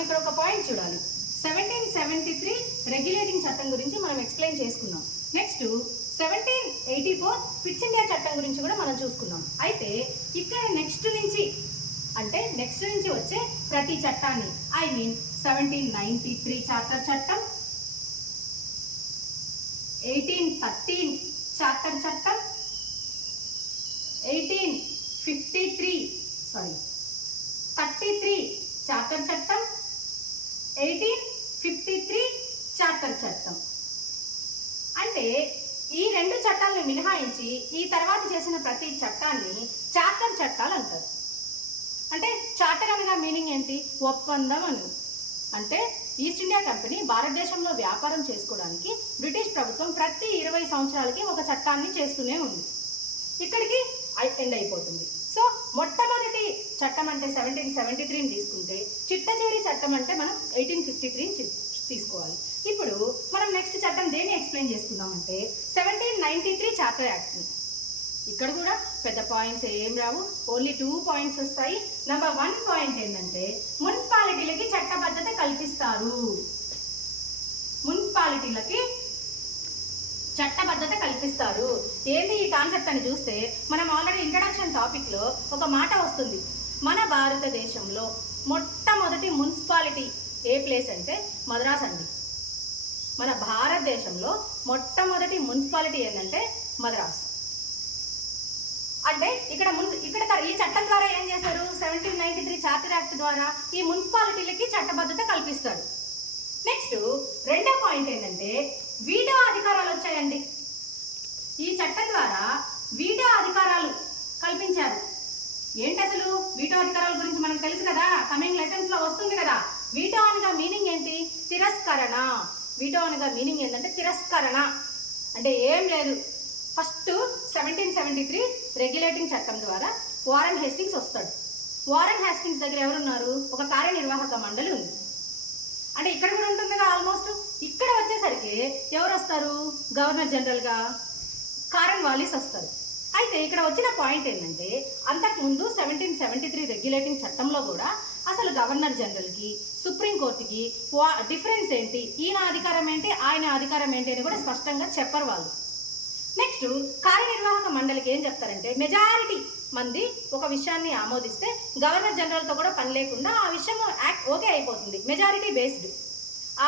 మనం ఇక్కడ ఒక పాయింట్ చూడాలి. 1773 రెగ్యులేటింగ్ చట్టం గురించి మనం ఎక్స్ప్లెయిన్ చేసుకున్నాం. నెక్స్ట్ 1784 ఫిట్స్ ఇండియా చట్టం గురించి కూడా మనం చూసుకున్నాం. అయితే ఇక్కడ నెక్స్ట్ నుంచి వచ్చే ప్రతి చట్టాన్ని 1793 చార్టర్ చట్టం, 1813 చార్టర్ చట్టం, 33 చార్టర్ చట్టం, 1853 చార్టర్ చట్టం. అంటే ఈ రెండు చట్టాలను మినహాయించి ఈ తర్వాత చేసిన ప్రతి చట్టాన్ని చార్టర్ చట్టాలు అంటారు. అంటే చార్టర్ అనగా మీనింగ్ ఏంటి? ఒప్పందం అని. అంటే ఈస్ట్ ఇండియా కంపెనీ భారతదేశంలో వ్యాపారం చేసుకోవడానికి బ్రిటిష్ ప్రభుత్వం ప్రతి 20 సంవత్సరాలకి ఒక చట్టాన్ని చేస్తూనే ఉంది. ఇక్కడికి ఎండ్ అయిపోతుంది. సో మొట్టమొదటి చట్టం అంటే 1773 తీసుకుంటే, చిట్టచేరి చట్టం అంటే మనం 1853 తీసుకోవాలి. ఇప్పుడు మనం నెక్స్ట్ చట్టం దేన్ని ఎక్స్ప్లెయిన్ చేసుకుందామంటే 1793 చార్టర్ యాక్ట్ని. ఇక్కడ కూడా పెద్ద పాయింట్స్ ఏం రావు, ఓన్లీ 2 పాయింట్స్ వస్తాయి. నెంబర్ 1 పాయింట్ ఏంటంటే మున్సిపాలిటీలకి చట్టబద్ధత కల్పిస్తారు. మున్సిపాలిటీలకి చట్టబద్ధత కల్పిస్తారు. ఏంటి ఈ కాన్సెప్ట్ అని చూస్తే మనం ఆల్రెడీ ఇంట్రడక్షన్ టాపిక్లో ఒక మాట వస్తుంది. మన భారతదేశంలో మొట్టమొదటి మున్సిపాలిటీ ఏ ప్లేస్ అంటే మద్రాస్ అండి. మన భారతదేశంలో మొట్టమొదటి మున్సిపాలిటీ ఏంటంటే మద్రాస్. అంటే ఇక్కడ ఈ చట్టం ద్వారా ఏం చేశారు? 1793 చార్టర్ యాక్ట్ ద్వారా ఈ మున్సిపాలిటీలకి చట్టబద్ధత కల్పిస్తారు. నెక్స్ట్ రెండో పాయింట్ ఏంటంటే వీటో అధికారాలు వచ్చాయండి. ఈ చట్టం ద్వారా వీటో అధికారాలు కల్పించారు. ఏంటి అసలు వీటో అధికారాల గురించి మనకు తెలుసు కదా, కమింగ్ లెసన్స్ లో వస్తుంది కదా. వీటో అనగా మీనింగ్ ఏంటి? తిరస్కరణ. వీటో అనగా మీనింగ్ ఏంటంటే తిరస్కరణ. అంటే ఏం లేదు, ఫస్ట్ 1773 రెగ్యులేటింగ్ చట్టం ద్వారా వారెన్ హేస్టింగ్స్ వస్తాడు. వారెన్ హేస్టింగ్స్ దగ్గర ఎవరున్నారు? ఒక కార్యనిర్వాహక మండలి ఉంది. అంటే ఇక్కడ కూడా ఉంటుంది కదా ఆల్మోస్ట్. ఇక్కడ వచ్చేసరికి ఎవరు వస్తారు? గవర్నర్ జనరల్గా కారన్ వాలిస్ వస్తారు. అయితే ఇక్కడ వచ్చిన పాయింట్ ఏంటంటే అంతకుముందు 1773 రెగ్యులేటింగ్ చట్టంలో కూడా అసలు గవర్నర్ జనరల్కి సుప్రీంకోర్టుకి డిఫరెన్స్ ఏంటి, ఈయన అధికారం ఏంటి ఆయన అధికారం ఏంటి అని కూడా స్పష్టంగా చెప్పరు వాళ్ళు. నెక్స్ట్ కార్యనిర్వాహక మండలికి ఏం చెప్తారంటే మెజారిటీ మంది ఒక విషయాన్ని ఆమోదిస్తే గవర్నర్ జనరల్తో కూడా పని లేకుండా ఆ విషయం యాక్ట్ ఓకే అయిపోతుంది, మెజారిటీ బేస్డ్.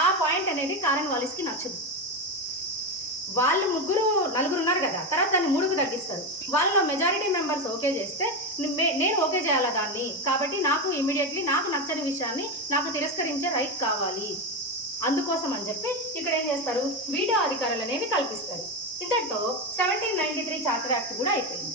ఆ పాయింట్ అనేది కారన్ వాలిస్కి నచ్చదు. వాళ్ళు నలుగురు ఉన్నారు కదా, తర్వాత దాన్ని 3కు తగ్గిస్తారు. వాళ్ళలో మెజారిటీ మెంబర్స్ ఓకే చేస్తే నేను ఓకే చేయాలా దాన్ని, కాబట్టి నాకు ఇమీడియట్లీ నాకు నచ్చని విషయాన్ని నాకు తిరస్కరించే రైట్ కావాలి. అందుకోసం అని చెప్పి ఇక్కడ ఏం చేస్తారు? వీటో అధికారాలు అనేవి కల్పిస్తారు. ఇంతటితో 1793 చార్టర్ యాక్ట్ కూడా అయిపోయింది.